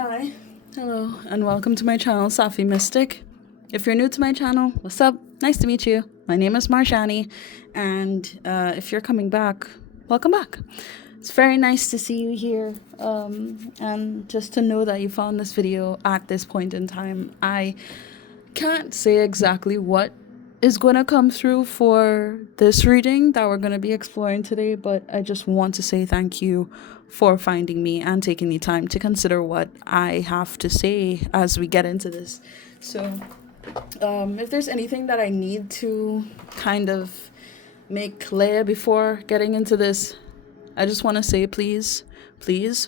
Hi, hello, and welcome to my channel, Safi Mystic. If you're new to my channel, what's up? Nice to meet you. My name is Marshani, and if you're coming back, welcome back. It's very nice to see you here, and just to know that you found this video at this point in time. I can't say exactly what is going to come through for this reading that we're going to be exploring today, but I just want to say thank you for finding me and taking the time to consider what I have to say as we get into this. So if there's anything that I need to kind of make clear before getting into this, I just want to say please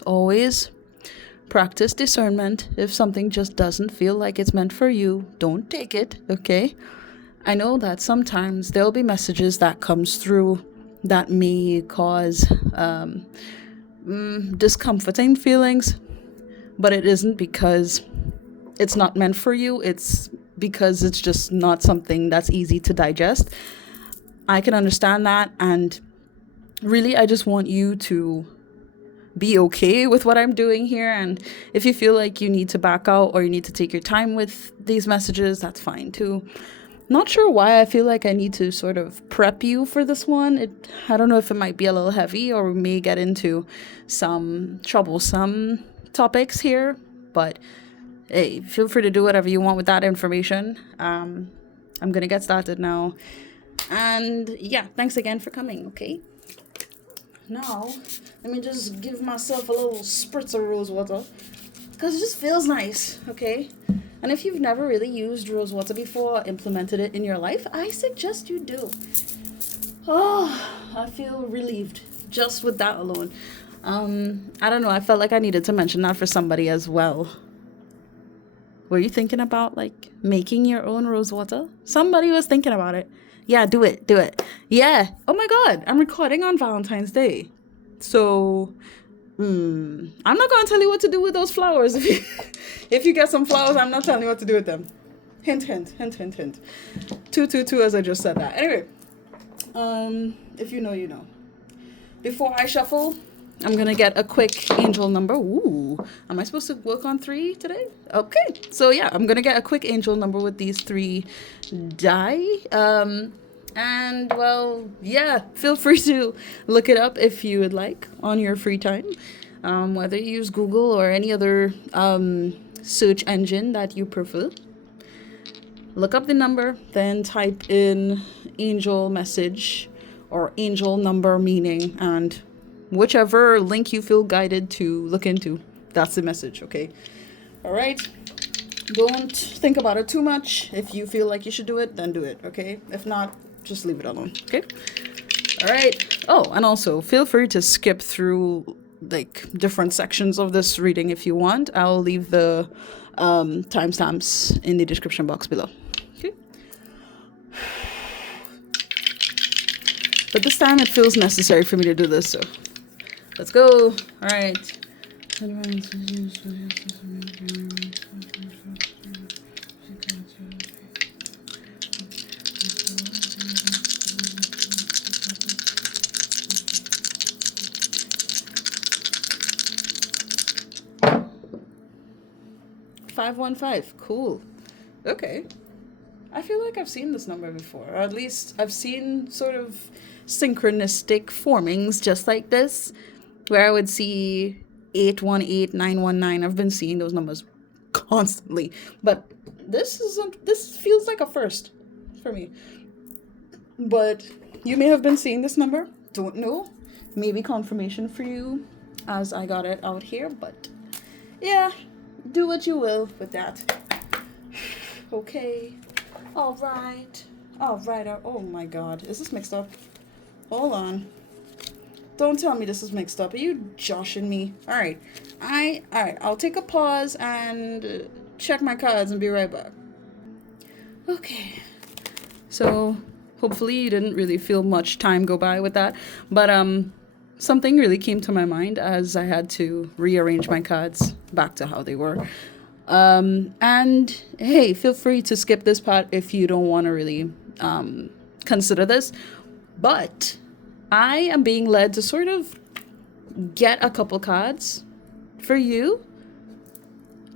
always practice discernment. If something just doesn't feel like it's meant for you, don't take it, okay? I know that sometimes there'll be messages that comes through that may cause discomforting feelings, but it isn't because it's not meant for you. It's because it's just not something that's easy to digest. I can understand that, and really I just want you to be okay with what I'm doing here. And if you feel like you need to back out or you need to take your time with these messages, that's fine too. Not sure why I feel like I need to sort of prep you for this one. I don't know if it might be a little heavy, or we may get into some troublesome topics here, but hey, feel free to do whatever you want with that information. I'm gonna get started now. And yeah, thanks again for coming, okay? Now, let me just give myself a little spritz of rose water, because it just feels nice, okay? And if you've never really used rose water before, implemented it in your life, I suggest you do. Oh, I feel relieved just with that alone. I don't know, I felt like I needed to mention that for somebody as well. Were you thinking about like making your own rose water? Somebody was thinking about it. Yeah, do it. Yeah. Oh my God, I'm recording on Valentine's Day. So, I'm not going to tell you what to do with those flowers. If you get some flowers, I'm not telling you what to do with them. Hint. 222 as I just said that. Anyway, if you know, you know. Before I shuffle, I'm going to get a quick angel number. Ooh, am I supposed to work on 3 today? Okay, so yeah, I'm going to get a quick angel number with these 3 die. And well, yeah, feel free to look it up if you would like on your free time. Whether you use Google or any other search engine that you prefer. Look up the number, then type in angel message or angel number meaning, and whichever link you feel guided to look into, that's the message, okay? All right. Don't think about it too much. If you feel like you should do it, then do it, okay? If not, just leave it alone, okay? All right. Oh, and also feel free to skip through like different sections of this reading if you want. I'll leave the timestamps in the description box below. Okay. But this time it feels necessary for me to do this, so let's go. All right. 515. Cool. Okay. I feel like I've seen this number before, or at least I've seen sort of synchronistic formings just like this, where I would see 818, 919. I've been seeing those numbers constantly, but this feels like a first for me. But you may have been seeing this number. Don't know. Maybe confirmation for you as I got it out here, but yeah, do what you will with that. Okay. All right. Oh my God. Is this mixed up? Hold on. Don't tell me this is mixed up. Are you joshing me? All right. I'll take a pause and check my cards and be right back. Okay. So hopefully you didn't really feel much time go by with that, but something really came to my mind as I had to rearrange my cards back to how they were. And hey, feel free to skip this part if you don't want to really consider this, but I am being led to sort of get a couple cards for you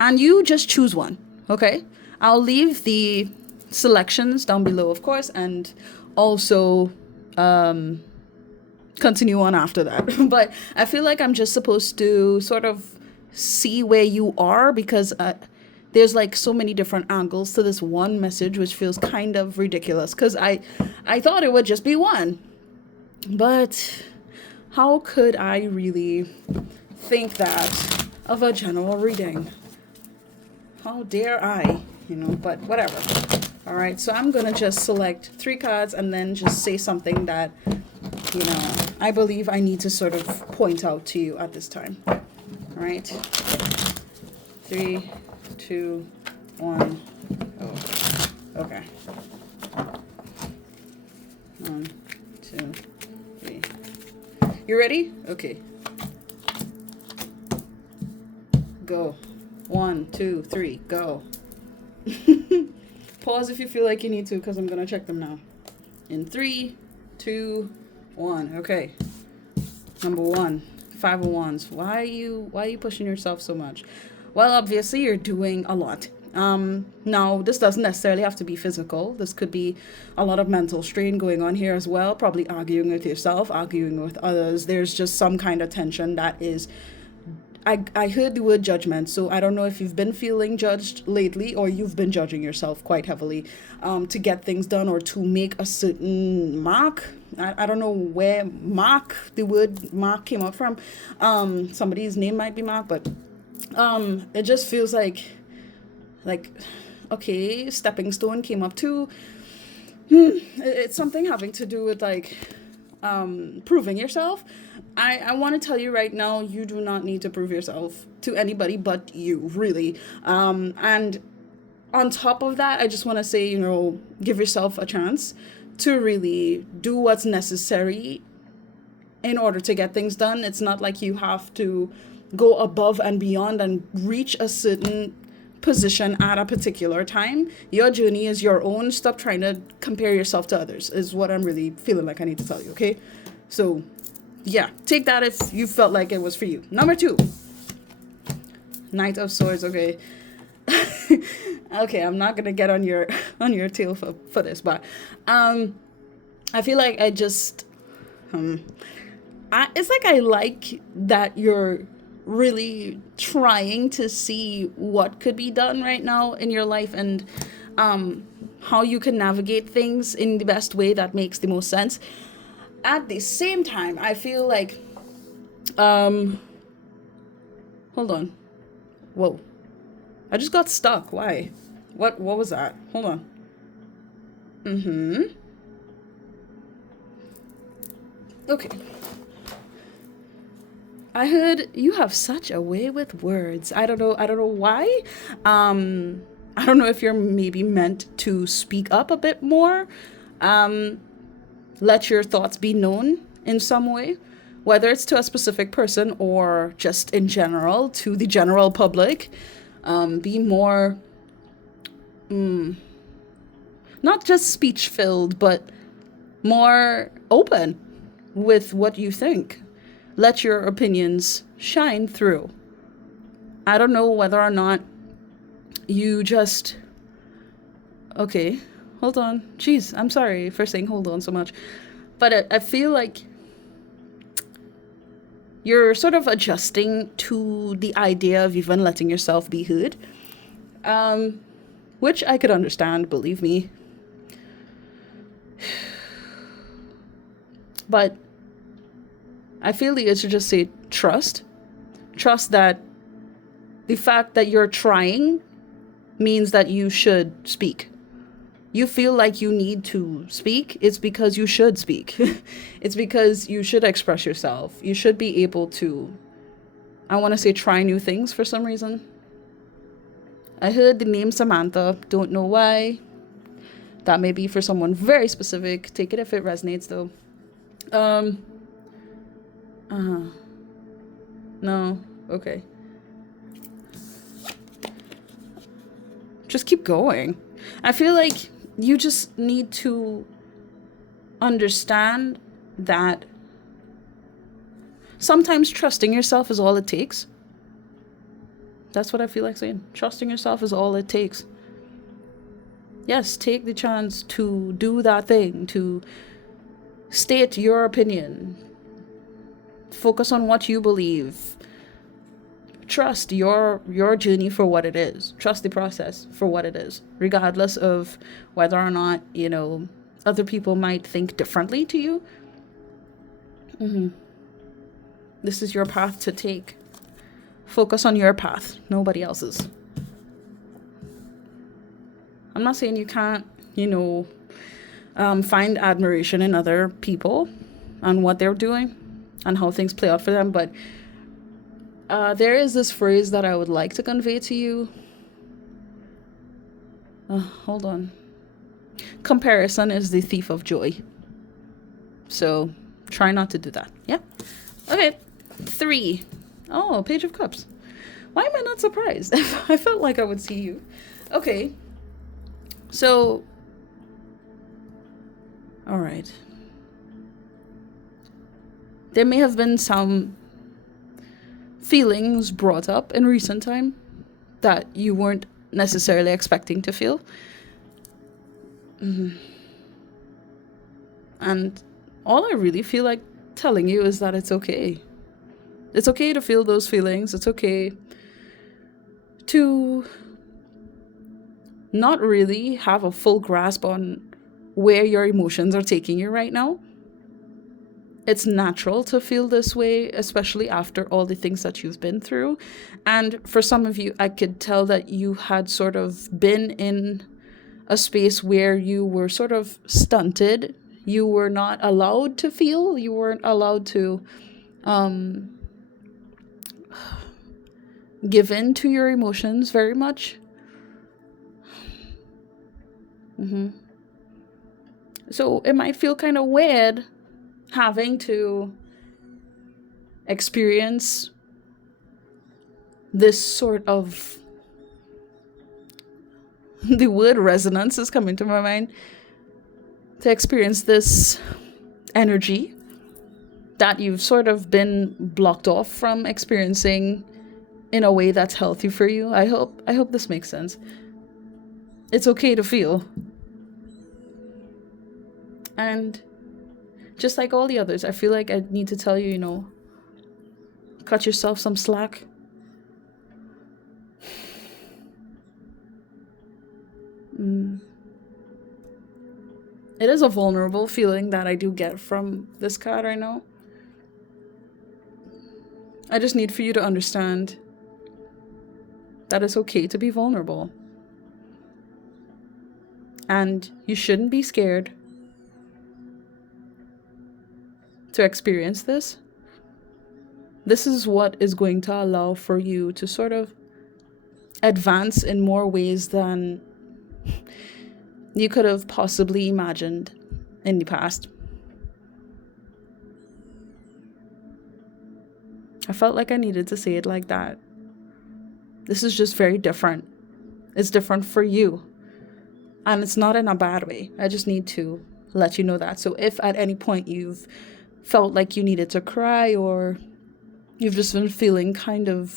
And you just choose one, okay? I'll leave the selections down below, of course, and also continue on after that. But I feel like I'm just supposed to sort of see where you are, because there's like so many different angles to this one message, which feels kind of ridiculous, because I thought it would just be one. But how could I really think that of a general reading? How dare I? But whatever. All right, so I'm going to just select 3 cards and then just say something that, I believe I need to sort of point out to you at this time. All right. 3, 2, 1. Oh, okay. 1, 2, 3. You ready? Okay. Go. 1, 2, 3, go. Pause if you feel like you need to, because I'm going to check them now. In 3, 2, 1. Okay. Number 1, 5 of Wands. Why are you pushing yourself so much? Well, obviously you're doing a lot. Now, this doesn't necessarily have to be physical. This could be a lot of mental strain going on here as well. Probably arguing with yourself, arguing with others. There's just some kind of tension that is... I heard the word judgment, so I don't know if you've been feeling judged lately, or you've been judging yourself quite heavily to get things done, or to make a certain mark. I don't know where the word mark came up from. Somebody's name might be Mark, but it just feels like, okay, stepping stone came up too. It's something having to do with like proving yourself. I want to tell you right now, you do not need to prove yourself to anybody but you, really. And on top of that, I just want to say, give yourself a chance to really do what's necessary in order to get things done. It's not like you have to go above and beyond and reach a certain position at a particular time. Your journey is your own. Stop trying to compare yourself to others, is what I'm really feeling like I need to tell you, okay? So yeah, take that if you felt like it was for you. Number 2, Knight of Swords. Okay. Okay, I'm not gonna get on your tail for this, but I feel like I just it's like I like that you're really trying to see what could be done right now in your life, and how you can navigate things in the best way that makes the most sense. At the same time, I feel like hold on. Whoa. I just got stuck. Why? What was that? Hold on. Okay. I heard you have such a way with words. I don't know why. I don't know if you're maybe meant to speak up a bit more. Let your thoughts be known in some way, whether it's to a specific person or just in general to the general public. Be more, not just speech filled, but more open with what you think. Let your opinions shine through. I don't know whether or not you just... Okay, hold on. Jeez, I'm sorry for saying hold on so much. But I feel like you're sort of adjusting to the idea of even letting yourself be heard. Which I could understand, believe me. But I feel like it should just say trust. Trust that the fact that you're trying means that you should speak. You feel like you need to speak, it's because you should speak. It's because you should express yourself. You should be able to, I want to say, try new things for some reason. I heard the name Samantha, don't know why. That may be for someone very specific. Take it if it resonates though. No, okay. Just keep going. I feel like you just need to understand that sometimes trusting yourself is all it takes. That's what I feel like saying. Trusting yourself is all it takes. Yes, take the chance to do that thing, to state your opinion. Focus on what you believe. Trust your journey for what it is. Trust the process for what it is, regardless of whether or not, other people might think differently to you. This is your path to take. Focus on your path, nobody else's. I'm not saying you can't, find admiration in other people and what they're doing and how things play out for them, but there is this phrase that I would like to convey to you. Hold on. Comparison is the thief of joy. So try not to do that. Yeah? Okay. 3. Oh, Page of Cups. Why am I not surprised? I felt like I would see you. Okay. So, all right. There may have been some feelings brought up in recent time that you weren't necessarily expecting to feel. And all I really feel like telling you is that it's okay. It's okay to feel those feelings. It's okay to not really have a full grasp on where your emotions are taking you right now. It's natural to feel this way, especially after all the things that you've been through. And for some of you, I could tell that you had sort of been in a space where you were sort of stunted. You were not allowed to feel. You weren't allowed to give in to your emotions very much. So it might feel kind of weird having to experience this sort of, the word resonance is coming to my mind, to experience this energy that you've sort of been blocked off from experiencing in a way that's healthy for you. I hope this makes sense. It's okay to feel. And just like all the others, I feel like I need to tell you, cut yourself some slack. It is a vulnerable feeling that I do get from this card right now. I just need for you to understand that it's okay to be vulnerable. And you shouldn't be scared to experience this. This is what is going to allow for you to sort of advance in more ways than you could have possibly imagined in the past. I felt like I needed to say it like that. This is just very different. It's different for you. And it's not in a bad way. I just need to let you know that. So if at any point you've felt like you needed to cry, or you've just been feeling kind of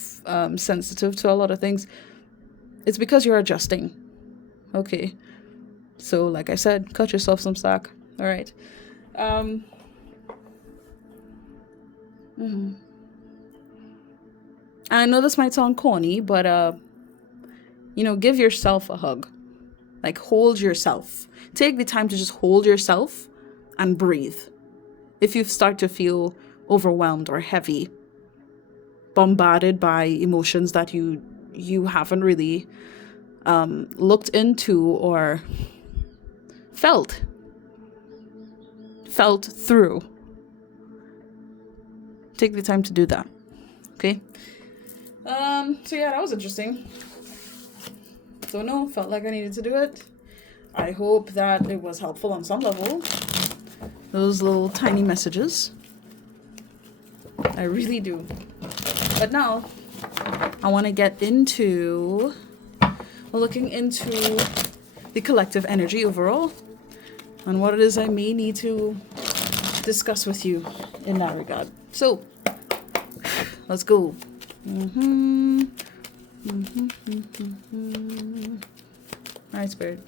sensitive to a lot of things, it's because you're adjusting. Okay. So like I said, cut yourself some slack. All right. And I know this might sound corny, but give yourself a hug. Like, hold yourself. Take the time to just hold yourself and breathe. If you start to feel overwhelmed or heavy, bombarded by emotions that you haven't really looked into or felt through, take the time to do that. Okay. So yeah, that was interesting. So no, felt like I needed to do it. I hope that it was helpful on some level. Those little tiny messages. I really do. But now, I want to get into looking into the collective energy overall and what it is I may need to discuss with you in that regard. So, let's go. Alright, Spirit.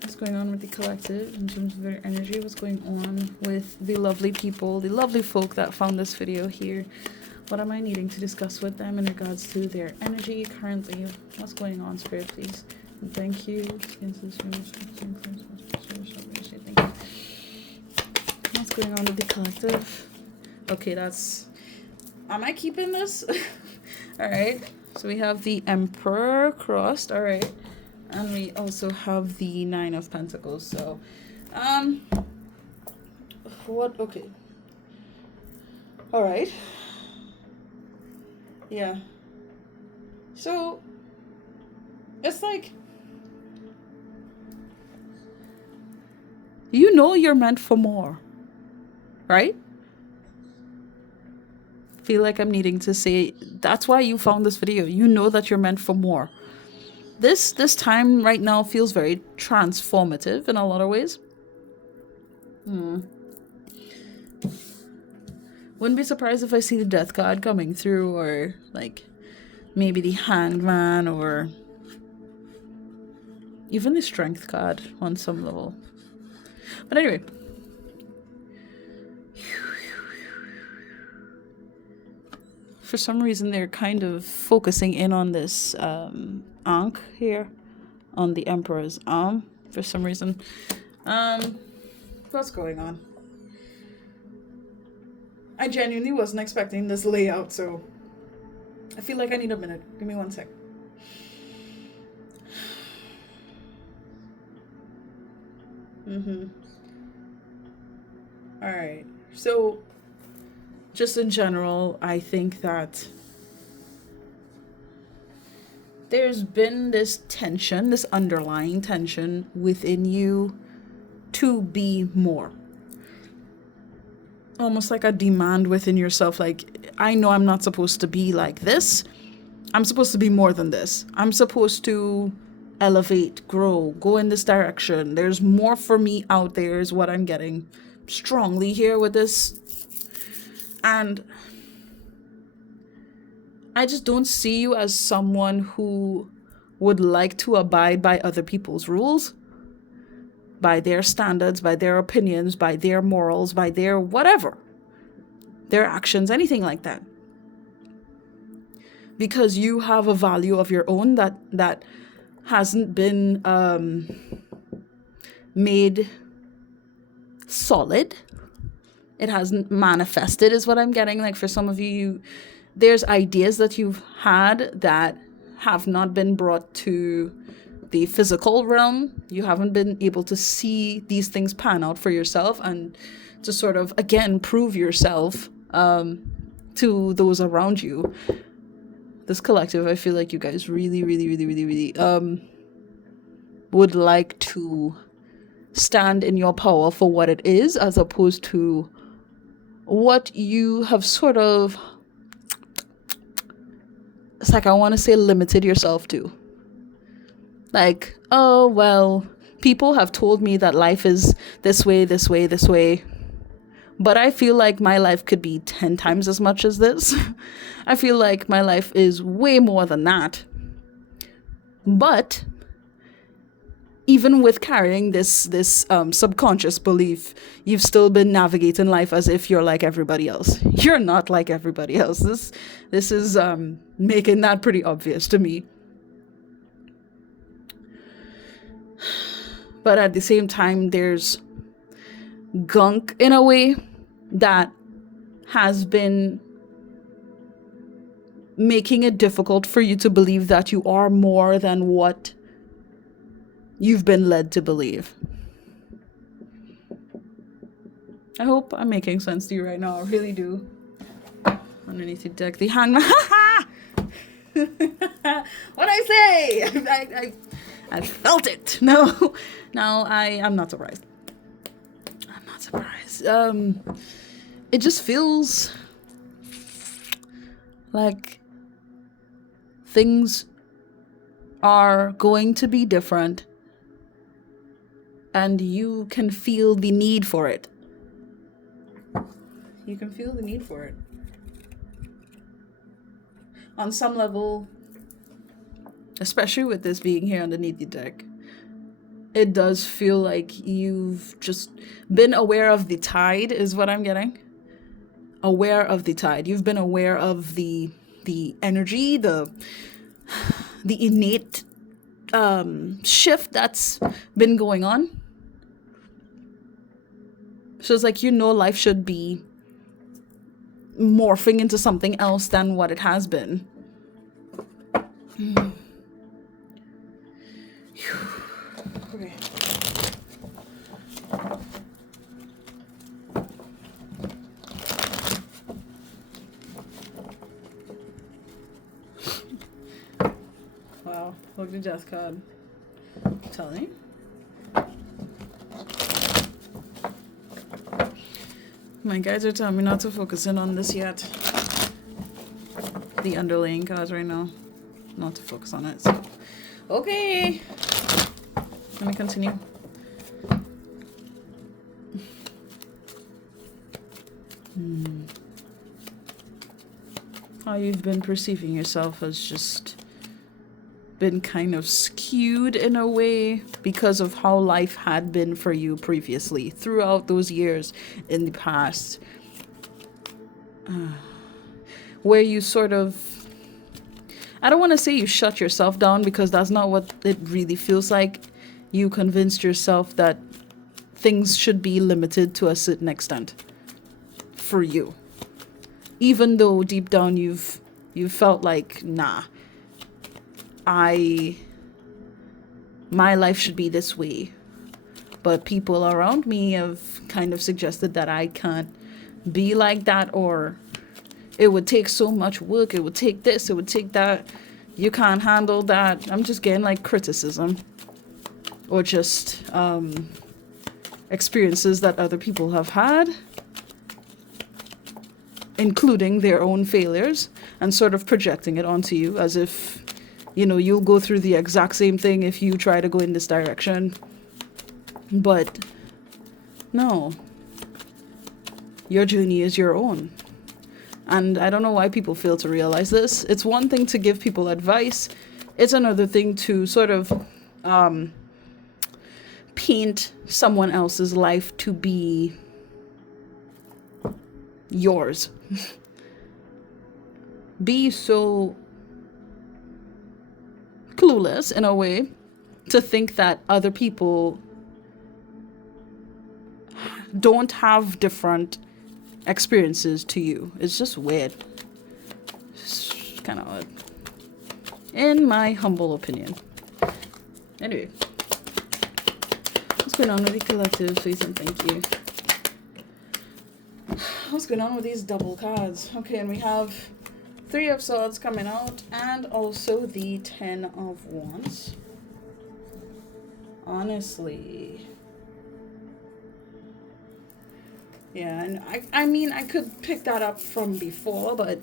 What's going on with the collective in terms of their energy? What's going on with the lovely people, the lovely folk that found this video here? What am I needing to discuss with them in regards to their energy currently? What's going on, Spirit, please? Thank you. Thank you. What's going on with the collective? Okay, that's... Am I keeping this? Alright. So we have the Emperor crossed. Alright. And we also have the Nine of Pentacles. So, what? Okay. Alright. Yeah. So, it's like, you know you're meant for more. Right? Feel like I'm needing to say, that's why you found this video. You know that you're meant for more. This time right now feels very transformative in a lot of ways. Wouldn't be surprised if I see the Death card coming through, or like maybe the Hanged Man, or even the Strength card on some level. But anyway. For some reason, they're kind of focusing in on this ankh here, on the Emperor's arm, for some reason. What's going on? I genuinely wasn't expecting this layout, so I feel like I need a minute. Give me 1 sec. Alright, so just in general, I think that there's been this tension, this underlying tension within you to be more. Almost like a demand within yourself, like, I know I'm not supposed to be like this. I'm supposed to be more than this. I'm supposed to elevate, grow, go in this direction. There's more for me out there is what I'm getting strongly here with this. And I just don't see you as someone who would like to abide by other people's rules, by their standards, by their opinions, by their morals, by their whatever, their actions, anything like that. Because you have a value of your own that hasn't been made solid. It hasn't manifested is what I'm getting. Like for some of you, there's ideas that you've had that have not been brought to the physical realm. You haven't been able to see these things pan out for yourself and to sort of, again, prove yourself to those around you. This collective, I feel like you guys really would like to stand in your power for what it is, as opposed to what you have sort of, it's like, I want to say, limited yourself to. Like, oh, well, people have told me that life is this way, this way, this way. But I feel like my life could be 10 times as much as this. I feel like my life is way more than that. But even with carrying this subconscious belief, you've still been navigating life as if you're like everybody else. You're not like everybody else. This is making that pretty obvious to me. But at the same time, there's gunk in a way that has been making it difficult for you to believe that you are more than what you've been led to believe. I hope I'm making sense to you right now. I really do. Underneath the deck, the hangman. What'd I say? I felt it. No, I'm not surprised. I'm not surprised. It just feels like things are going to be different, and you can feel the need for it. You can feel the need for it. On some level, especially with this being here underneath the deck, it does feel like you've just been aware of the tide, is what I'm getting. Aware of the tide. You've been aware of the energy, the innate shift that's been going on. So it's like, life should be morphing into something else than what it has been. Okay. Wow, look at the death card. Telling. My guides are telling me not to focus in on this yet. The underlying cards right now. Not to focus on it. So. Okay. Let me continue. How you've been perceiving yourself has just been kind of skewed in a way because of how life had been for you previously throughout those years in the past, where you sort of, I don't want to say you shut yourself down, because that's not what it really feels like. You convinced yourself that things should be limited to a certain extent for you, even though deep down you felt like, nah, my life should be this way. But people around me have kind of suggested that I can't be like that, or it would take so much work, it would take this, it would take that, you can't handle that. I'm just getting like criticism, or just experiences that other people have had, including their own failures, and sort of projecting it onto you as if, you'll go through the exact same thing if you try to go in this direction. But no, your journey is your own. And I don't know why people fail to realize this. It's one thing to give people advice. It's another thing to sort of paint someone else's life to be yours. Be so clueless in a way to think that other people don't have different experiences to you. It's just weird. It's kind of odd, in my humble opinion. Anyway, what's going on with the collective? Please and thank you. What's going on with these double cards? Okay, and we have 3 of Swords coming out, and also the 10 of Wands. Honestly. Yeah, and I mean, I could pick that up from before, but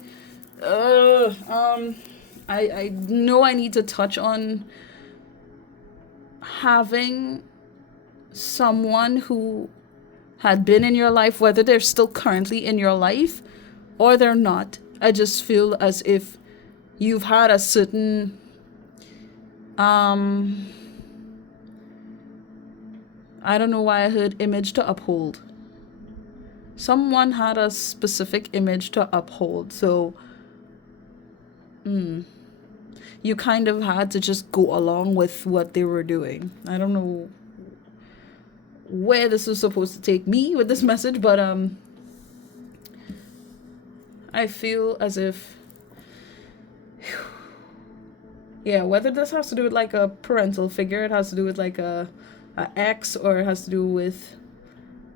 I know I need to touch on having someone who had been in your life, whether they're still currently in your life or they're not. I just feel as if you've had a certain I don't know why I heard image to uphold. Someone had a specific image to uphold, so you kind of had to just go along with what they were doing. I don't know where this was supposed to take me with this message, but I feel as if, yeah, whether this has to do with like a parental figure, it has to do with like a ex, or it has to do with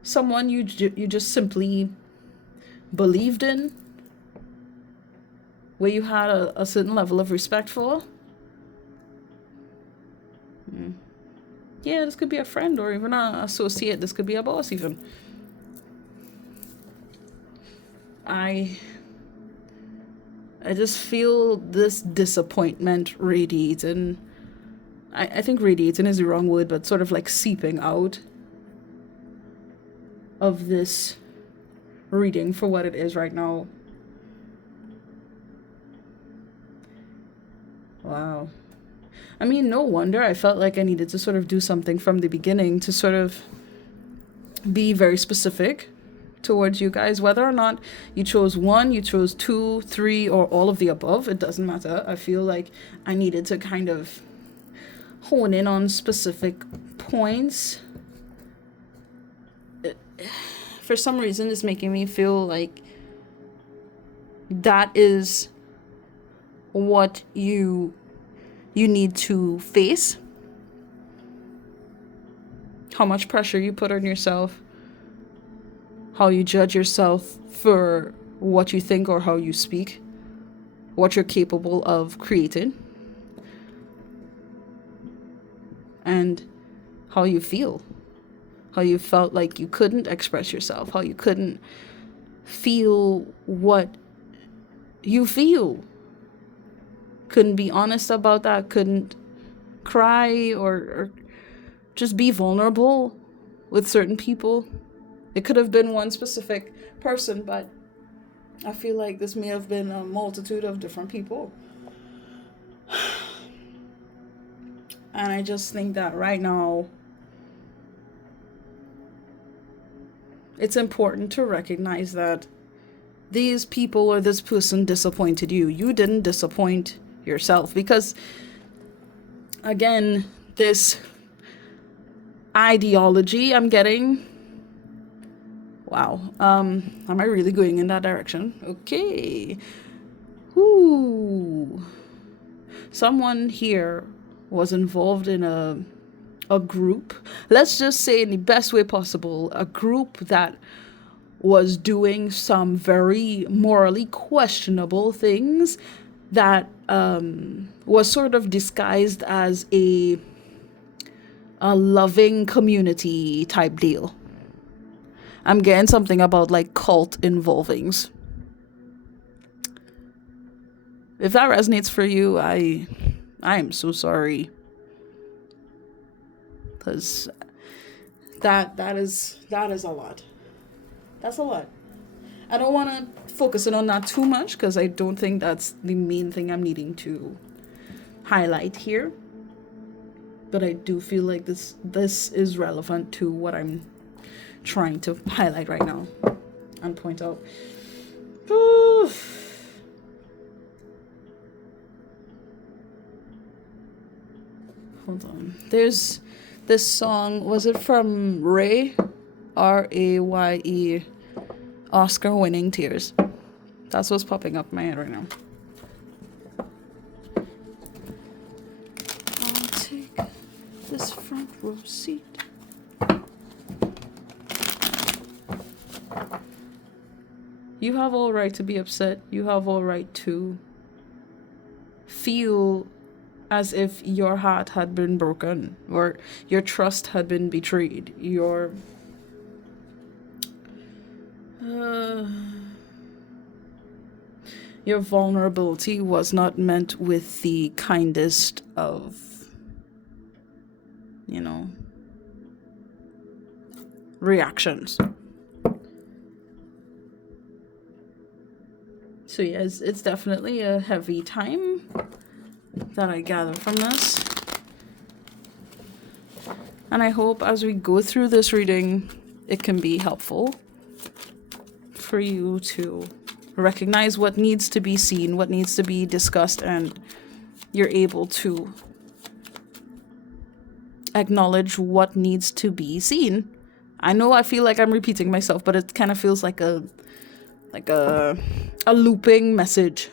someone you just simply believed in, where you had a certain level of respect for. Yeah, this could be a friend or even an associate. This could be a boss even. I just feel this disappointment radiating. I think radiating is the wrong word, but sort of like seeping out of this reading for what it is right now. Wow. I mean, no wonder I felt like I needed to sort of do something from the beginning to sort of be very specific towards you guys. Whether or not you chose one, you chose two, three, or all of the above, it doesn't matter. I feel like I needed to kind of hone in on specific points. For some reason, it's making me feel like that is what you need to face. How much pressure you put on yourself, how you judge yourself for what you think or how you speak, what you're capable of creating, and how you feel. How you felt like you couldn't express yourself, how you couldn't feel what you feel. Couldn't be honest about that, couldn't cry or just be vulnerable with certain people. It could have been one specific person, but I feel like this may have been a multitude of different people. And I just think that right now, it's important to recognize that these people or this person disappointed you. You didn't disappoint yourself, because, again, this ideology I'm getting. Wow. Am I really going in that direction? Okay. Ooh. Someone here was involved in a group, let's just say in the best way possible, a group that was doing some very morally questionable things that was sort of disguised as a loving community type deal. I'm getting something about like cult involvings. If that resonates for you, I am so sorry. Because that is a lot. That's a lot. I don't want to focus in on that too much, because I don't think that's the main thing I'm needing to highlight here. But I do feel like this is relevant to what I'm trying to highlight right now and point out. Hold on. There's this song, was it from Ray? Raye, Oscar winning tears. That's what's popping up in my head right now. I'll take this front row seat. You have all right to be upset. You have all right to feel as if your heart had been broken or your trust had been betrayed. Your vulnerability was not meant with the kindest of, reactions. So yes, it's definitely a heavy time that I gather from this. And I hope as we go through this reading, it can be helpful for you to recognize what needs to be seen, what needs to be discussed, and you're able to acknowledge what needs to be seen. I know I feel like I'm repeating myself, but it kind of feels like a looping message.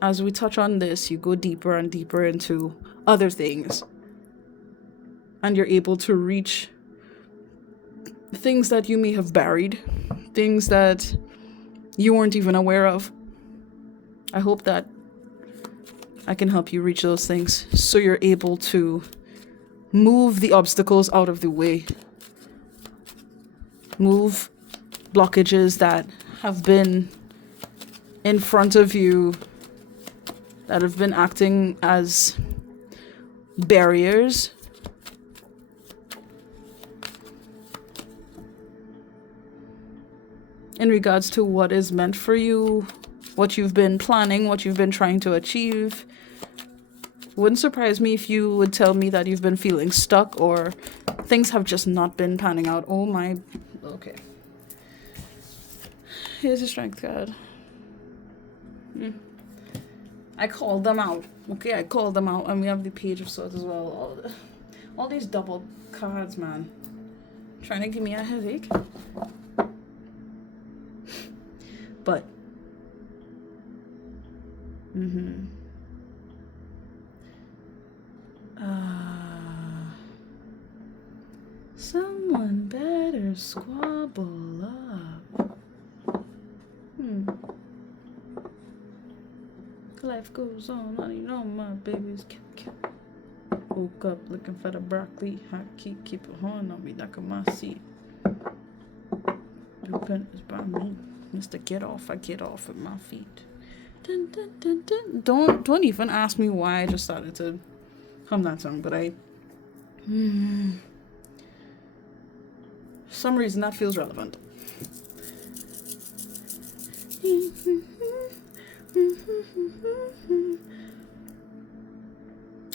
As we touch on this, you go deeper and deeper into other things, and you're able to reach things that you may have buried, things that you weren't even aware of. I hope that I can help you reach those things so you're able to move the obstacles out of the way. Move blockages that have been in front of you, that have been acting as barriers. In regards to what is meant for you what you've been planning, what you've been trying to achieve. Wouldn't surprise me if you would tell me that you've been feeling stuck or things have just not been panning out. Oh my. Okay. Here's a strength card. I called them out. Okay, I called them out. And we have the Page of Swords as well. All these double cards, man. Trying to give me a headache. But. Someone better squabble up. Life goes on, I know my baby's woke up looking for the broccoli. I keep a horn on me like a my seat. Repent is by me. Mr. Get off, I get off at my feet. Dun, dun, dun, dun. Don't even ask me why I just started to hum that song, but for some reason that feels relevant.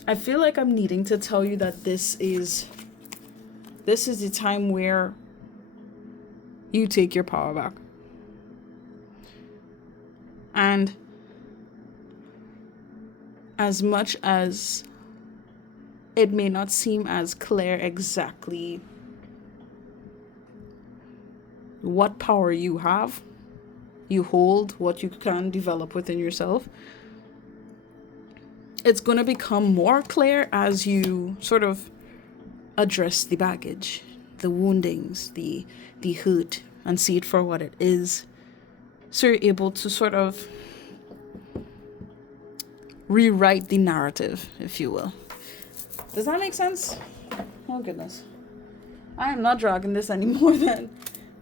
I feel like I'm needing to tell you that this is the time where you take your power back. And as much as it may not seem as clear exactly what power you have, you hold, what you can develop within yourself, it's going to become more clear as you sort of address the baggage, the woundings, the hurt, and see it for what it is. So you're able to sort of rewrite the narrative, if you will. Does that make sense? Oh, goodness. I am not dragging this any more than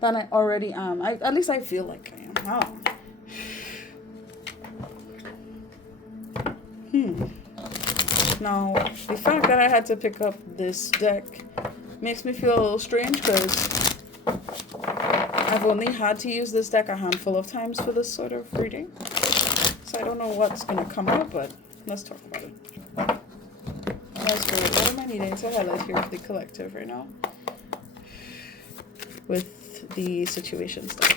I already am. At least I feel like I am. Oh. Now, the fact that I had to pick up this deck makes me feel a little strange because I've only had to use this deck a handful of times for this sort of reading. So I don't know what's going to come out, but let's talk about it. Let's go. What am I needing to highlight here for the collective right now? With the situation stuff.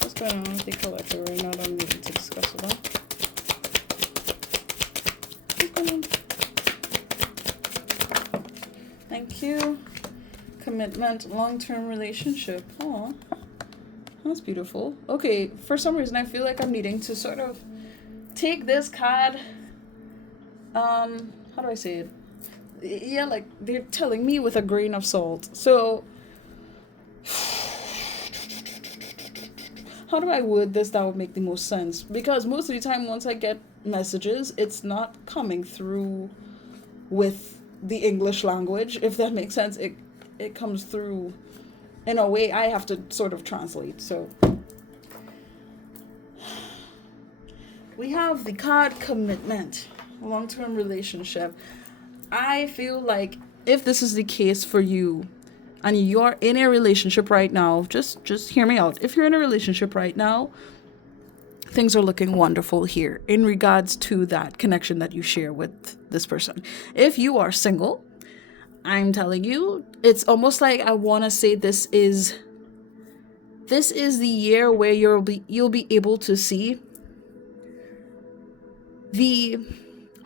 What's going on with the collective right now that I'm needing to discuss about? What's going on? Thank you. Commitment, long-term relationship. Aw, that's beautiful. Okay, for some reason I feel like I'm needing to sort of take this card. How do I say it? Yeah, like they're telling me with a grain of salt. So how do I word this that would make the most sense? Because most of the time, once I get messages, it's not coming through with the English language, if that makes sense. It comes through in a way I have to sort of translate. So we have the card commitment, long-term relationship. I feel like if this is the case for you, and you're in a relationship right now, just hear me out. If you're in a relationship right now, things are looking wonderful here in regards to that connection that you share with this person. If you are single, I'm telling you, it's almost like I want to say this is the year where you'll be able to see the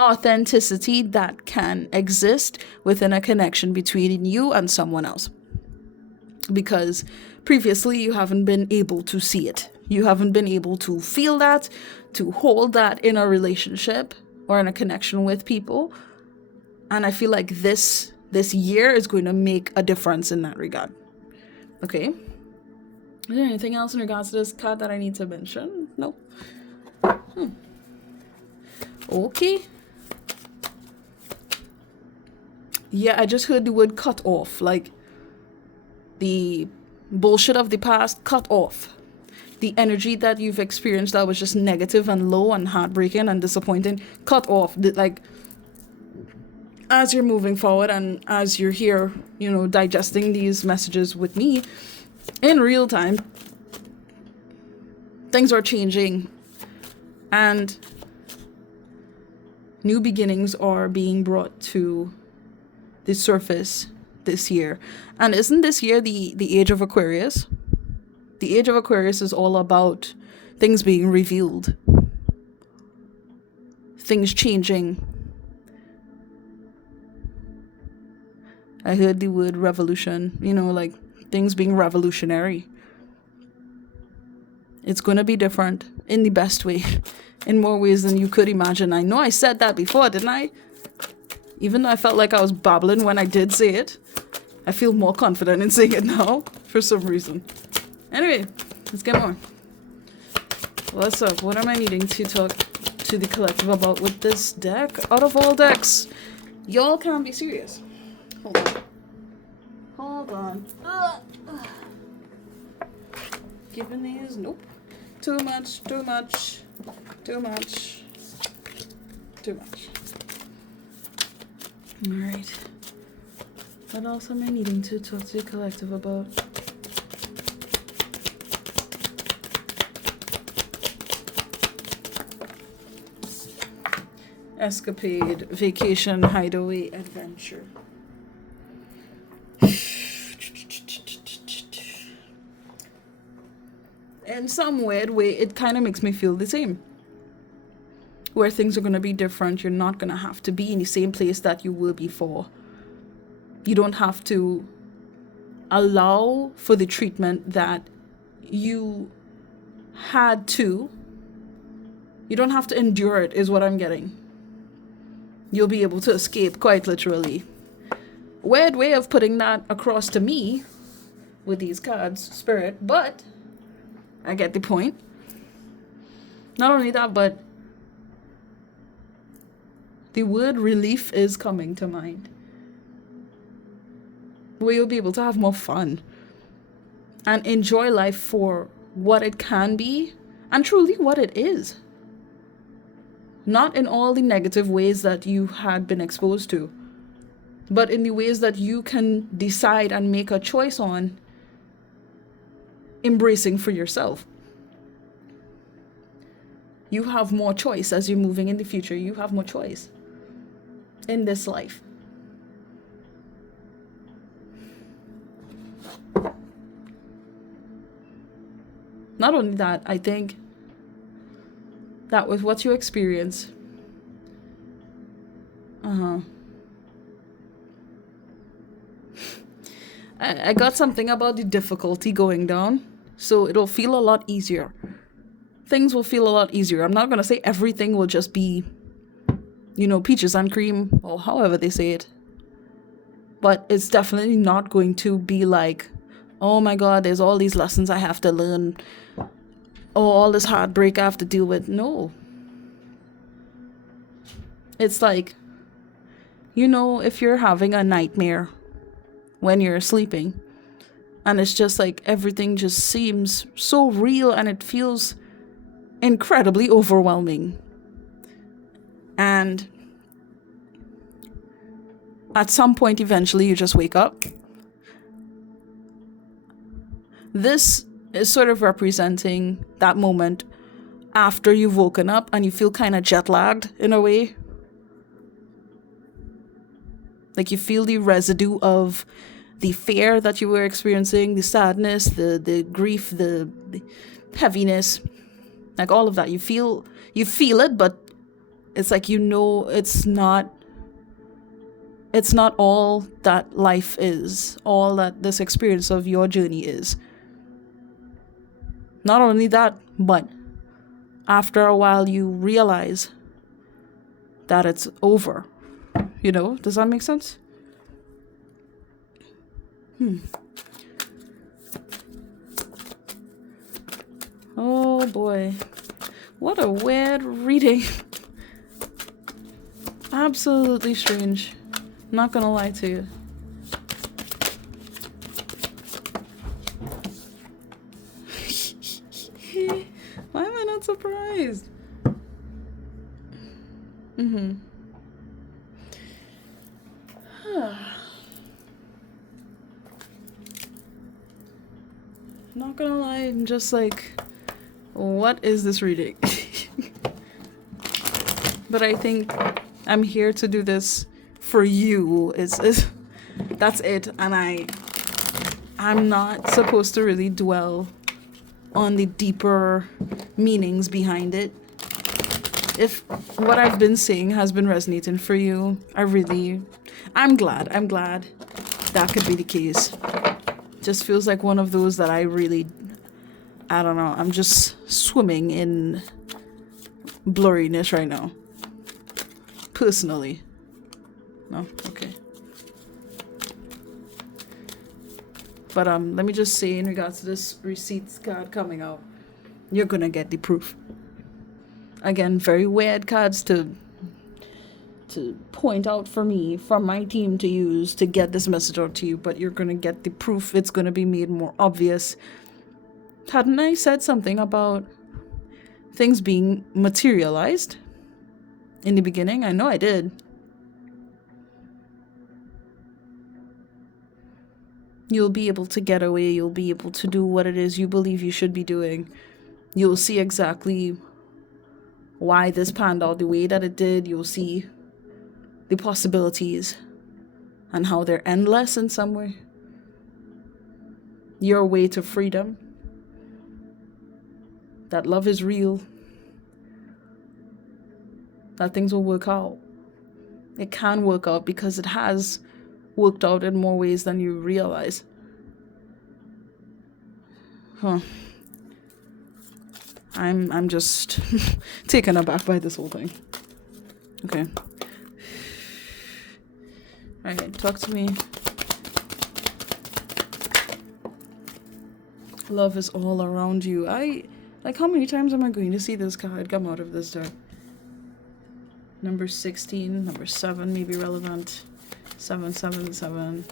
authenticity that can exist within a connection between you and someone else. Because previously you haven't been able to see it. You haven't been able to feel that, to hold that in a relationship or in a connection with people. And I feel like this year is going to make a difference in that regard. Okay. Is there anything else in regards to this card that I need to mention? No. Okay. Yeah, I just heard the word cut off. Like the bullshit of the past, cut off. the energy that you've experienced that was just negative and low and heartbreaking and disappointing, cut off. Like, as you're moving forward and as you're here, digesting these messages with me in real time, things are changing and new beginnings are being brought to the surface this year. And isn't this year the age of Aquarius? The age of Aquarius is all about things being revealed, things changing. I heard the word revolution, like things being revolutionary. It's going to be different in the best way, in more ways than you could imagine. I know I said that before, didn't I? Even though I felt like I was babbling when I did say it, I feel more confident in saying it now for some reason. Anyway, let's get more. What's up? What am I needing to talk to the collective about with this deck? Out of all decks, y'all can't be serious. Hold on. Giving these? Nope. Too much. Alright. What else am I needing to talk to the collective about? Escapade, vacation, hideaway, adventure. In some weird way, it kind of makes me feel the same. Where things are going to be different. You're not going to have to be in the same place that you were before. You don't have to allow for the treatment that you had to. You don't have to endure it, is what I'm getting. You'll be able to escape, quite literally. Weird way of putting that across to me with these cards, Spirit, but I get the point. Not only that, but the word relief is coming to mind. Where you'll be able to have more fun and enjoy life for what it can be and truly what it is. Not in all the negative ways that you had been exposed to, but in the ways that you can decide and make a choice on embracing for yourself. You have more choice as you're moving in the future. You have more choice in this life. Not only that, I think that with what you experience, I got something about the difficulty going down, so it'll feel a lot easier. Things will feel a lot easier. I'm not going to say everything will just be, peaches and cream, or however they say it. But it's definitely not going to be like, oh my God, there's all these lessons I have to learn. Oh, all this heartbreak I have to deal with. No. It's like, if you're having a nightmare when you're sleeping, and it's just like everything just seems so real and it feels incredibly overwhelming. And at some point, eventually, you just wake up. This is sort of representing that moment after you've woken up and you feel kind of jet lagged in a way. Like you feel the residue of the fear that you were experiencing, the sadness, the grief, the heaviness, like all of that. You feel it, but it's like it's not all that life is, all that this experience of your journey is. Not only that, but after a while you realize that it's over. Does that make sense? Oh boy. What a weird reading. Absolutely strange. Not gonna lie to you. Christ. Not gonna lie, I'm just like, what is this reading? But I think I'm here to do this for you. That's it. And I'm not supposed to really dwell on the deeper meanings behind it. If what I've been saying has been resonating for you, I'm glad that could be the case. Just feels like one of those that I don't know, I'm just swimming in blurriness right now. Personally. No? Okay. But let me just say in regards to this receipts card coming out, you're gonna get the proof. Again, very weird cards to point out for me, from my team to use to get this message out to you, but you're gonna get the proof. It's gonna be made more obvious. Hadn't I said something about things being materialized in the beginning? I know I did. You'll be able to get away. You'll be able to do what it is you believe you should be doing. You'll see exactly why this panned out the way that it did. You'll see the possibilities and how they're endless in some way. Your way to freedom. That love is real. That things will work out. It can work out because it has worked out in more ways than you realize. I'm just taken aback by this whole thing. Okay. Alright, talk to me. Love is all around you. How many times am I going to see this card come out of this deck? Number 16, number 7 may be relevant. 777.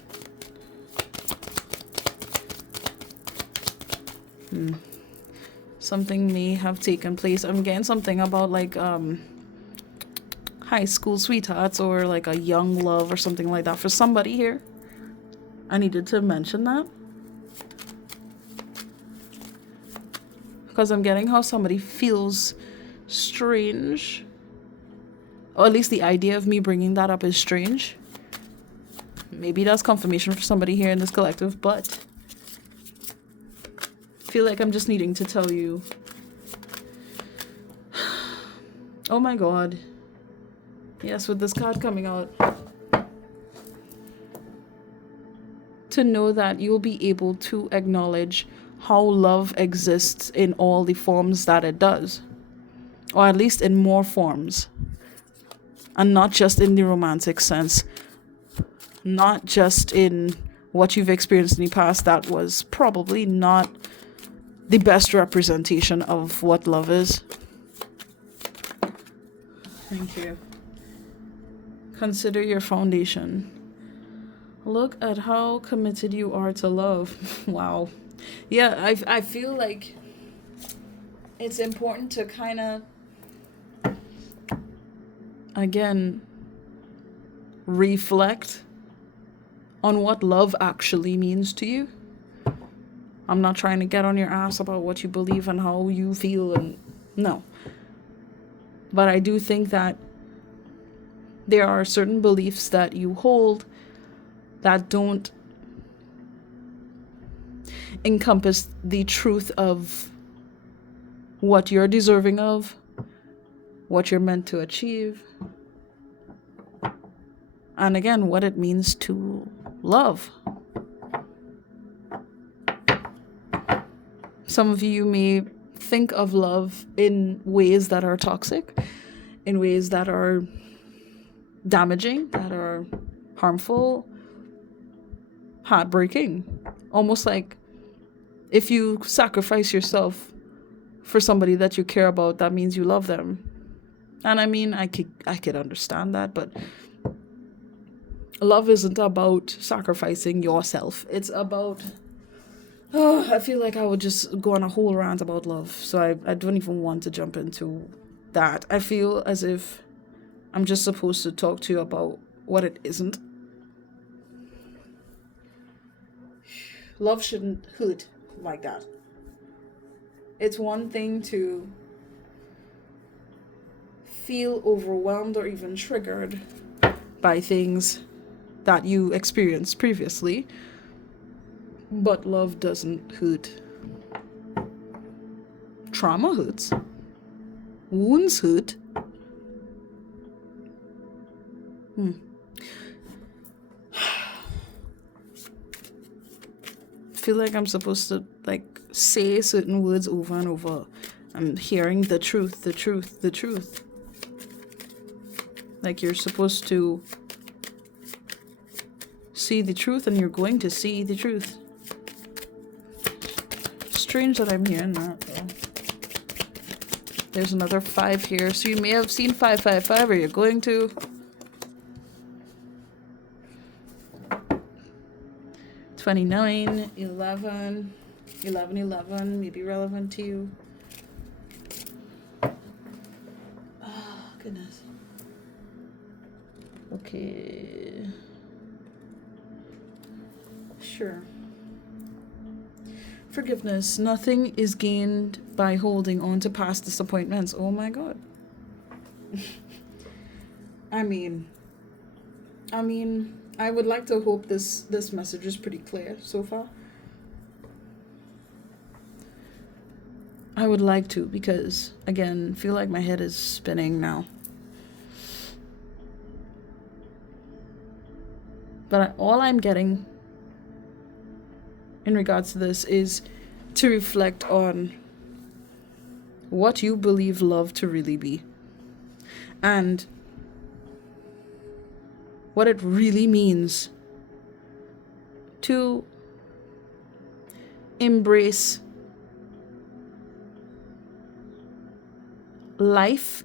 Something may have taken place. I'm getting something about like high school sweethearts or like a young love or something like that for somebody here. I needed to mention that. Because I'm getting how somebody feels strange. Or at least the idea of me bringing that up is strange. Maybe that's confirmation for somebody here in this collective, but I feel like I'm just needing to tell you. Oh my god. Yes, with this card coming out. To know that you'll be able to acknowledge how love exists in all the forms that it does. Or at least in more forms. And not just in the romantic sense. Not just in what you've experienced in the past that was probably not the best representation of what love is. Thank you. Consider your foundation. Look at how committed you are to love. Wow. Yeah, I feel like it's important to kind of, again, reflect on what love actually means to you. I'm not trying to get on your ass about what you believe and how you feel, and no. But I do think that there are certain beliefs that you hold that don't encompass the truth of what you're deserving of, what you're meant to achieve, and again, what it means to love. Some of you may think of love in ways that are toxic, in ways that are damaging, that are harmful, heartbreaking. Almost like if you sacrifice yourself for somebody that you care about, that means you love them. And I mean, I could understand that, but love isn't about sacrificing yourself. It's about Oh, I feel like I would just go on a whole rant about love, so I don't even want to jump into that. I feel as if I'm just supposed to talk to you about what it isn't. Love shouldn't hurt like that. It's one thing to feel overwhelmed or even triggered by things that you experienced previously, but love doesn't hurt. Trauma hurts. Wounds hurt. Feel like I'm supposed to like say certain words over and over. I'm hearing the truth, the truth, the truth. Like you're supposed to see the truth and you're going to see the truth. Strange that I'm hearing that though. There's another 5 here, so you may have seen 555 or you're going to. 29, 11, 11, 11 may be relevant to you. Oh, goodness. Okay. Sure. Forgiveness. Nothing is gained by holding on to past disappointments. Oh my God. I mean, I would like to hope this message is pretty clear so far. I would like to, because again, feel like my head is spinning now. But all I'm getting in regards to this is to reflect on what you believe love to really be and what it really means to embrace life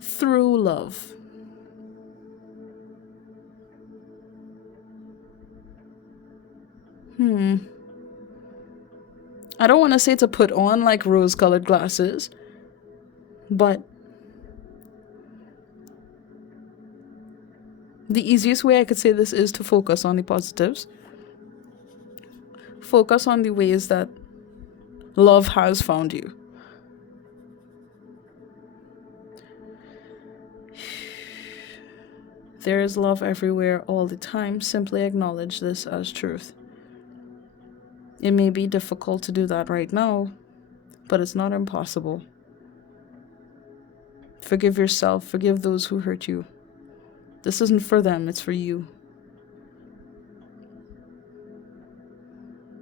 through love. I don't want to say to put on like rose-colored glasses, but the easiest way I could say this is to focus on the positives. Focus on the ways that love has found you. There is love everywhere all the time. Simply acknowledge this as truth. It may be difficult to do that right now, but it's not impossible. Forgive yourself. Forgive those who hurt you. This isn't for them, it's for you.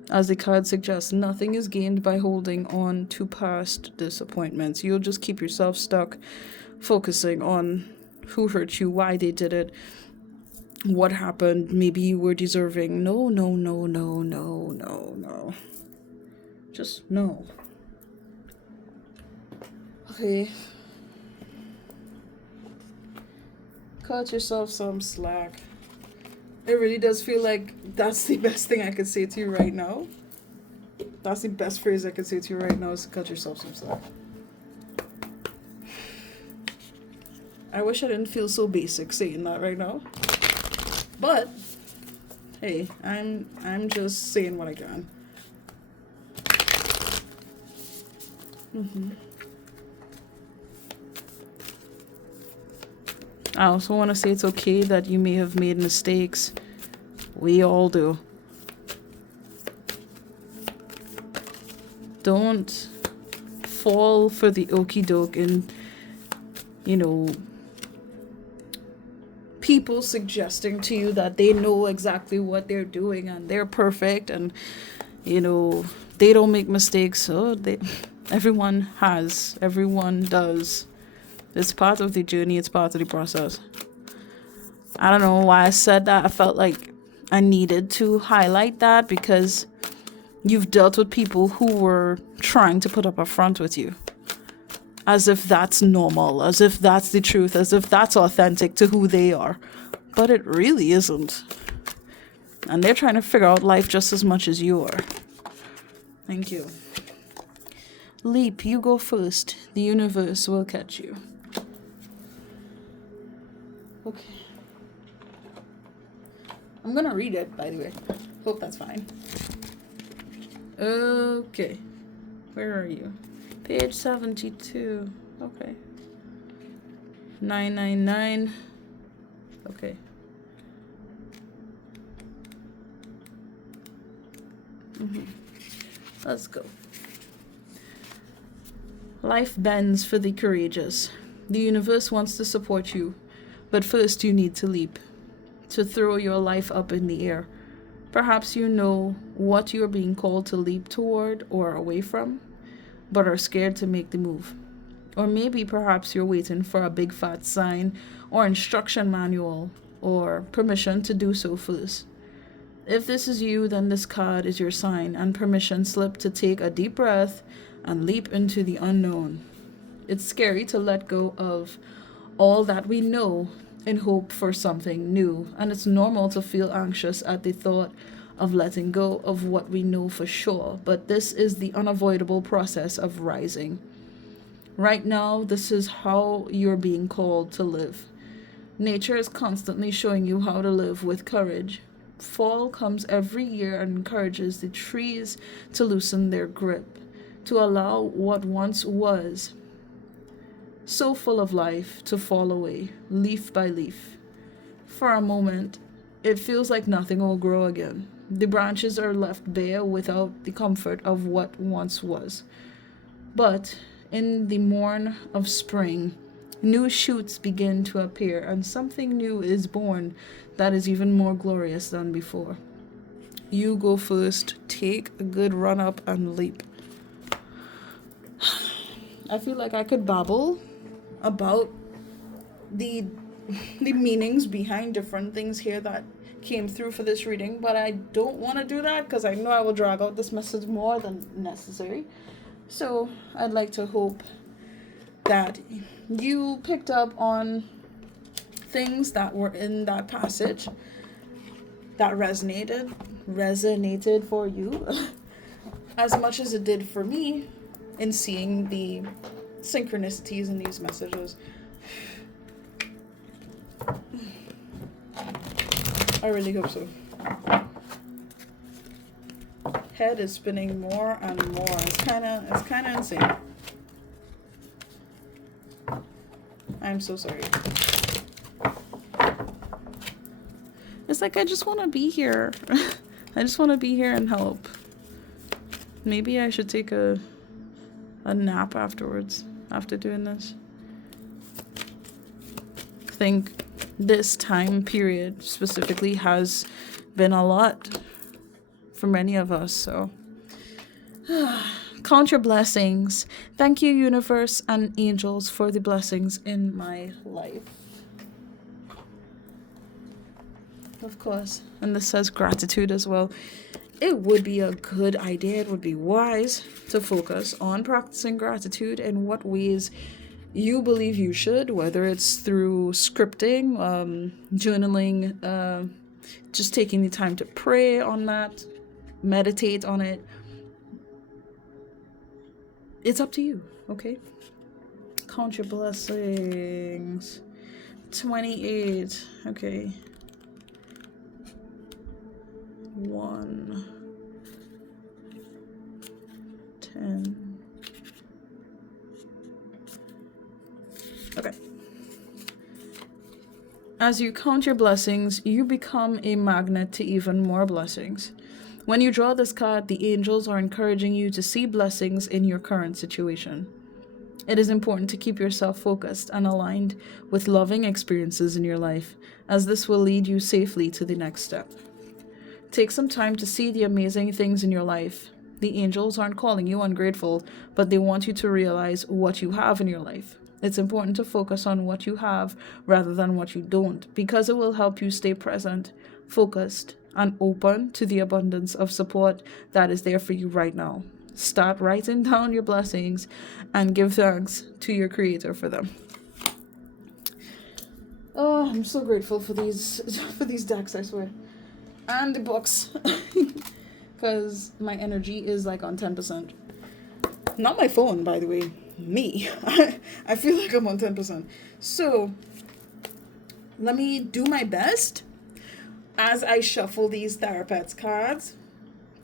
As the card suggests, nothing is gained by holding on to past disappointments. You'll just keep yourself stuck, focusing on who hurt you, why they did it, what happened, maybe you were deserving. No. Just no. Okay. Cut yourself some slack. It really does feel like that's the best thing I could say to you right now. That's the best phrase I could say to you right now is to cut yourself some slack. I wish I didn't feel so basic saying that right now. But hey, I'm just saying what I can. I also want to say it's okay that you may have made mistakes. We all do. Don't fall for the okie doke and, people suggesting to you that they know exactly what they're doing and they're perfect and, they don't make mistakes. So everyone does. It's part of the journey. It's part of the process. I don't know why I said that. I felt like I needed to highlight that because you've dealt with people who were trying to put up a front with you. As if that's normal, as if that's the truth, as if that's authentic to who they are. But it really isn't. And they're trying to figure out life just as much as you are. Thank you. Leap, you go first. The universe will catch you. Okay. I'm gonna read it, by the way. Hope that's fine. Okay. Where are you? Page 72. Okay. 999. Okay. Let's go. Life bends for the courageous. The universe wants to support you, but first you need to leap, to throw your life up in the air. Perhaps you know what you're being called to leap toward or away from, but are scared to make the move. Or maybe perhaps you're waiting for a big fat sign or instruction manual or permission to do so first. If this is you, then this card is your sign and permission slip to take a deep breath and leap into the unknown. It's scary to let go of all that we know in hope for something new, and it's normal to feel anxious at the thought of letting go of what we know for sure, but this is the unavoidable process of rising. Right now, this is how you're being called to live. Nature is constantly showing you how to live with courage. Fall comes every year and encourages the trees to loosen their grip, to allow what once was so full of life to fall away, leaf by leaf. For a moment, it feels like nothing will grow again. The branches are left bare without the comfort of what once was. But in the morn of spring, new shoots begin to appear, and something new is born that is even more glorious than before. You go first, take a good run up and leap. I feel like I could babble about the meanings behind different things here that came through for this reading, but I don't want to do that because I know I will drag out this message more than necessary. So I'd like to hope that you picked up on things that were in that passage that resonated for you as much as it did for me in seeing the synchronicities in these messages. I really hope so. Head is spinning more and more. It's kind of insane. I'm so sorry. It's like I just want to be here. I just want to be here and help. Maybe I should take a nap afterwards, after doing this. I think this time period specifically has been a lot for many of us, so count your blessings. Thank you, universe and angels, for the blessings in my life. Of course. And this says gratitude as well. It would be a good idea, it would be wise to focus on practicing gratitude in what ways you believe you should, whether it's through scripting, journaling, just taking the time to pray on that, meditate on it. It's up to you, okay? Count your blessings. 28, okay. 1, 10. Okay. As you count your blessings, you become a magnet to even more blessings. When you draw this card, the angels are encouraging you to see blessings in your current situation. It is important to keep yourself focused and aligned with loving experiences in your life, as this will lead you safely to the next step. Take some time to see the amazing things in your life. The angels aren't calling you ungrateful, but they want you to realize what you have in your life. It's important to focus on what you have rather than what you don't, because it will help you stay present, focused, and open to the abundance of support that is there for you right now. Start writing down your blessings and give thanks to your Creator for them. Oh, I'm so grateful for these decks, I swear. And the books. because my energy is like on 10%. Not my phone, by the way. Me. I feel like I'm on 10%. So let me do my best as I shuffle these Therapets cards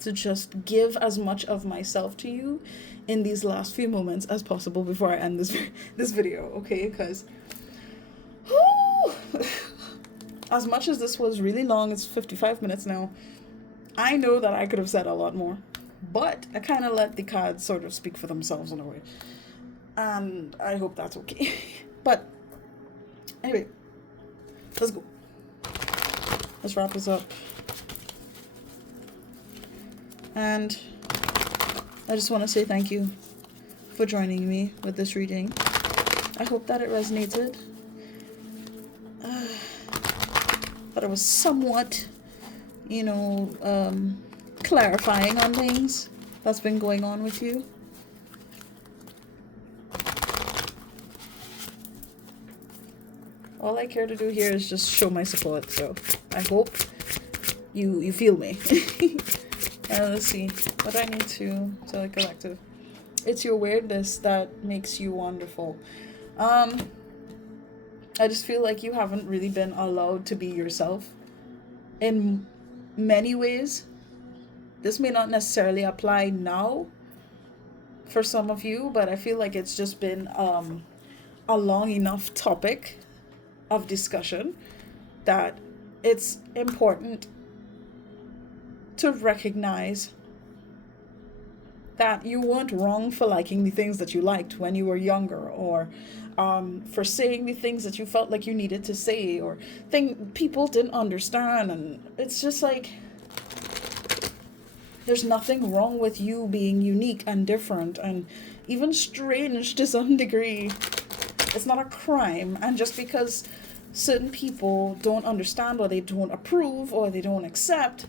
to just give as much of myself to you in these last few moments as possible before I end this video, okay? Because as much as this was really long, it's 55 minutes now, I know that I could have said a lot more, but I kind of let the cards sort of speak for themselves in a way, and I hope that's okay. But anyway, let's go. Let's wrap this up. And I just want to say thank you for joining me with this reading. I hope that it resonated. That it was somewhat, clarifying on things that's been going on with you. All I care to do here is just show my support, so I hope you feel me. Let's see, what I need to tell the collective. It's your weirdness that makes you wonderful. I just feel like you haven't really been allowed to be yourself in many ways. This may not necessarily apply now for some of you, but I feel like it's just been a long enough topic of discussion that it's important to recognize that you weren't wrong for liking the things that you liked when you were younger, or for saying the things that you felt like you needed to say, or people didn't understand. And it's just like, there's nothing wrong with you being unique and different and even strange to some degree. It's not a crime. And just because certain people don't understand, or they don't approve, or they don't accept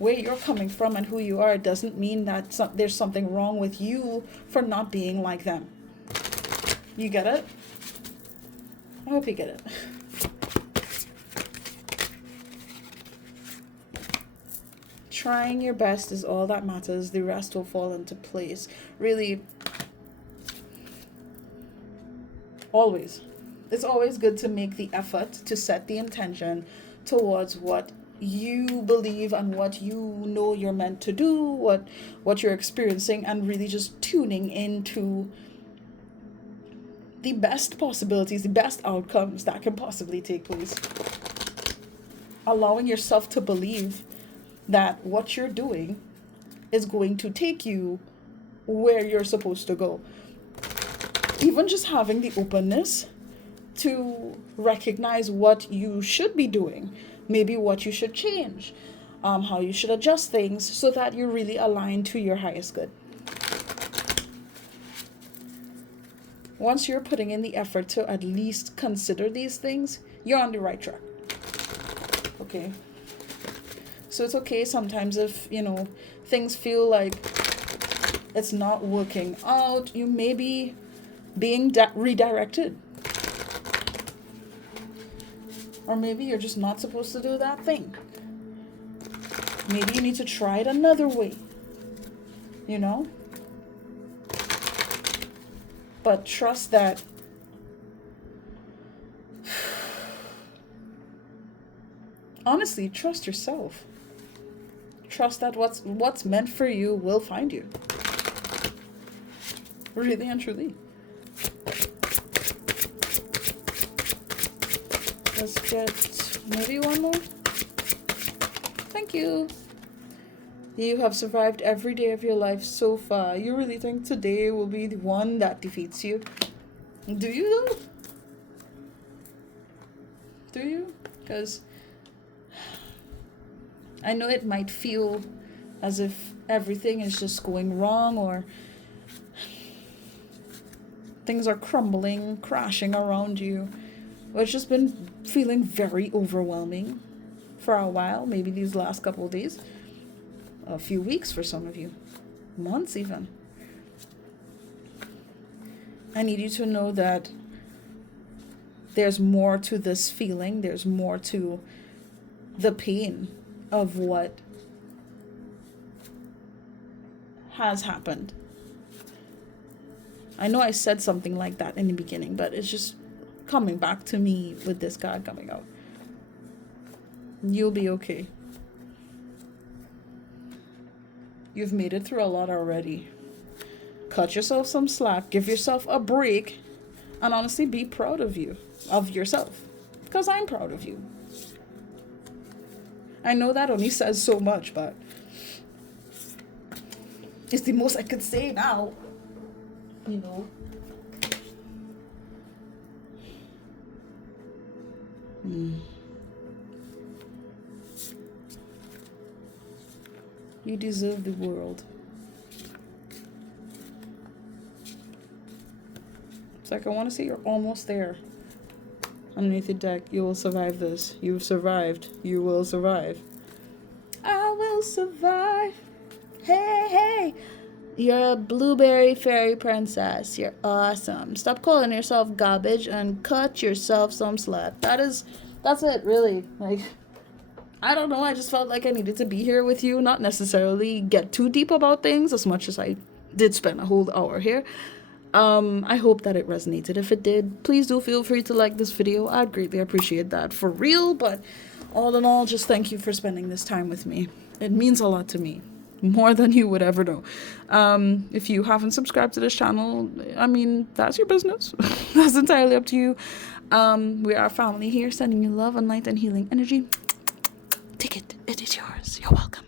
where you're coming from and who you are, doesn't mean that there's something wrong with you for not being like them. You get it? I hope you get it. Trying your best is all that matters. The rest will fall into place. Really, always. It's always good to make the effort to set the intention towards what you believe and what you know you're meant to do, what you're experiencing, and really just tuning into the best possibilities, the best outcomes that can possibly take place. Allowing yourself to believe that what you're doing is going to take you where you're supposed to go. Even just having the openness to recognize what you should be doing, maybe what you should change, how you should adjust things so that you're really aligned to your highest good. Once you're putting in the effort to at least consider these things, you're on the right track. Okay? So it's okay sometimes if, things feel like it's not working out. You may be being redirected. Or maybe you're just not supposed to do that thing. Maybe you need to try it another way. But trust that honestly, trust yourself. Trust that what's meant for you will find you. Really and truly. Let's get maybe one more. Thank you. You have survived every day of your life so far. You really think today will be the one that defeats you? Do you though? Do you? Because I know it might feel as if everything is just going wrong, or things are crumbling, crashing around you. It's just been feeling very overwhelming for a while, maybe these last couple of days, a few weeks for some of you, months even. I need you to know that there's more to this feeling. There's more to the pain of what has happened. I know I said something like that in the beginning, but it's just coming back to me with this card coming out. You'll be okay. You've made it through a lot already. Cut yourself some slack, give yourself a break, and honestly be proud of yourself. Because I'm proud of you. I know that only says so much, but it's the most I could say now. You know. You deserve the world. It's like I want to say you're almost there. Underneath the deck, you will survive this. You've survived. You will survive. I will survive. Hey, hey. You're a blueberry fairy princess. You're awesome. Stop calling yourself garbage and cut yourself some slack. That's it, really. Like, I don't know. I just felt like I needed to be here with you. Not necessarily get too deep about things as much as I did spend a whole hour here. I hope that it resonated. If it did, please do feel free to like this video. I'd greatly appreciate that, for real. But all in all, just thank you for spending this time with me. It means a lot to me, more than you would ever know. If you haven't subscribed to this channel, I mean, that's your business. That's entirely up to you. We are a family here, sending you love and light and healing energy. Take it. It is yours. You're welcome.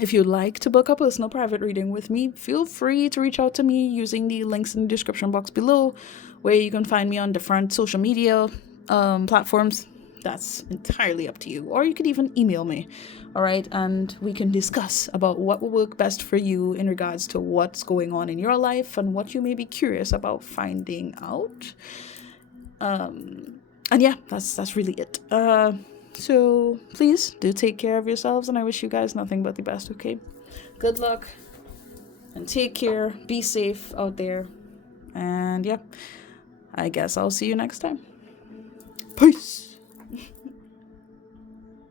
If you'd like to book a personal private reading with me, feel free to reach out to me using the links in the description box below, where you can find me on different social media platforms. That's entirely up to you. Or you could even email me, all right? And we can discuss about what will work best for you in regards to what's going on in your life and what you may be curious about finding out. And yeah, that's really it. So please do take care of yourselves, and I wish you guys nothing but the best, okay? Good luck, and take care. Be safe out there. And yeah, I guess I'll see you next time. Peace.